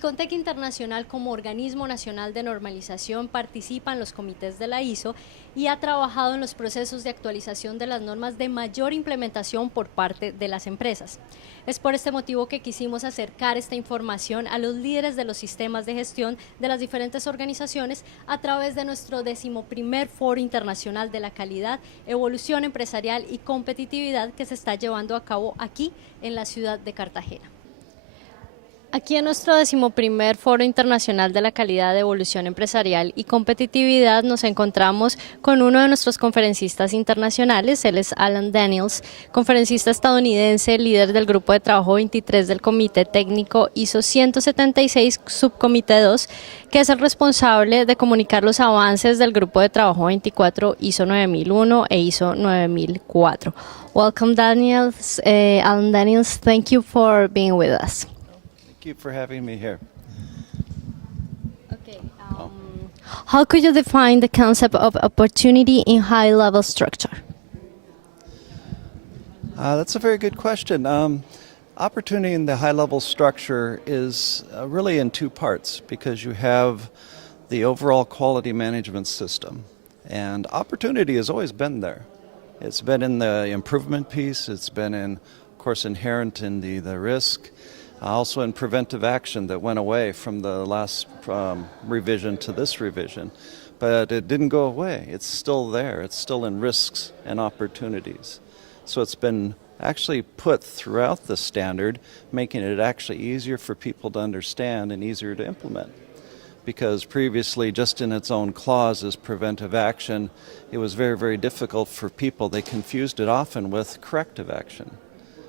ICONTEC Internacional, como organismo nacional de normalización, participa en los comités de la ISO y ha trabajado en los procesos de actualización de las normas de mayor implementación por parte de las empresas. Es por este motivo que quisimos acercar esta información a los líderes de los sistemas de gestión de las diferentes organizaciones a través de nuestro 11º Foro Internacional de la Calidad, Evolución Empresarial y Competitividad, que se está llevando a cabo aquí en la ciudad de Cartagena. Aquí en nuestro 11º Foro Internacional de la Calidad, Evolución Empresarial y Competitividad nos encontramos con uno de nuestros conferencistas internacionales. Él es Alan Daniels, conferencista estadounidense, líder del grupo de trabajo 23 del Comité Técnico ISO 176, Subcomité 2, que es el responsable de comunicar los avances del grupo de trabajo 24 ISO 9001 e ISO 9004. Welcome, Daniels. Alan Daniels, thank you for being with us. Thank you for having me here. Okay. How could you define the concept of opportunity in high-level structure? That's a very good question. Opportunity in the high-level structure is really in two parts, because you have the overall quality management system, and opportunity has always been there. It's been in the improvement piece. It's been in, of course, inherent in the risk. Also in preventive action that went away from the last revision to this revision. But it didn't go away. It's still there. It's still in risks and opportunities. So it's been actually put throughout the standard, making it actually easier for people to understand and easier to implement. Because previously, just in its own clause as preventive action, it was very, very difficult for people. They confused it often with corrective action.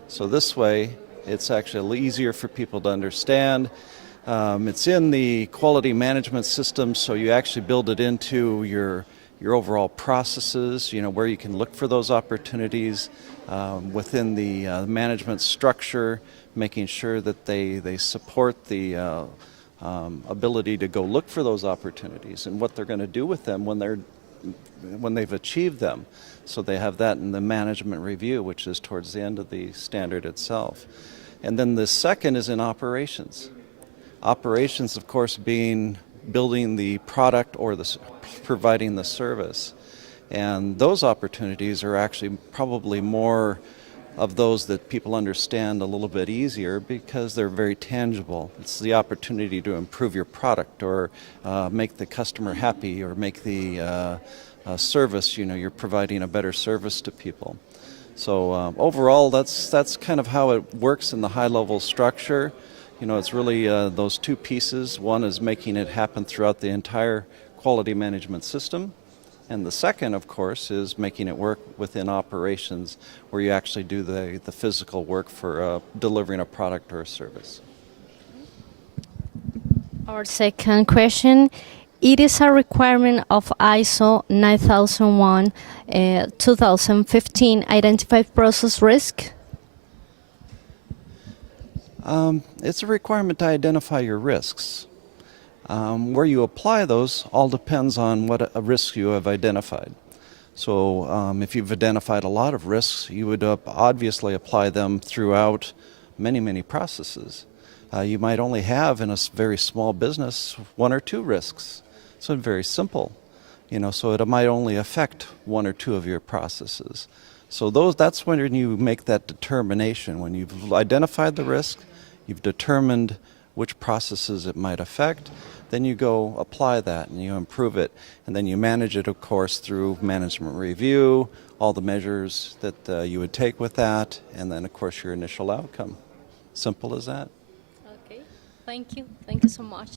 So this way, it's actually easier for people to understand. It's in the quality management system, so you actually build it into your overall processes, where you can look for those opportunities within the management structure, making sure that they support the ability to go look for those opportunities and what they're going to do with them when they've achieved them. So they have that in the management review, which is towards the end of the standard itself. And then the second is in operations. Operations, of course, being building the product or providing the service. And those opportunities are actually probably more of those that people understand a little bit easier because they're very tangible. It's the opportunity to improve your product or make the customer happy or make the service, you're providing a better service to people. So overall, that's kind of how it works in the high-level structure. It's really those two pieces. One is making it happen throughout the entire quality management system. And the second, of course, is making it work within operations where you actually do the physical work for delivering a product or a service. Our second question, it is a requirement of ISO 9001 2015 identify process risk? It's a requirement to identify your risks. Where you apply those all depends on what a risk you have identified. So if you've identified a lot of risks, you would obviously apply them throughout many, many processes. You might only have in a very small business 1 or 2 risks. So very simple, so it might only affect 1 or 2 of your processes. So that's when you make that determination. When you've identified the risk, you've determined which processes it might affect, then you go apply that and you improve it. And then you manage it, of course, through management review, all the measures that you would take with that, and then, of course, your initial outcome. Simple as that. Okay, thank you. Thank you so much.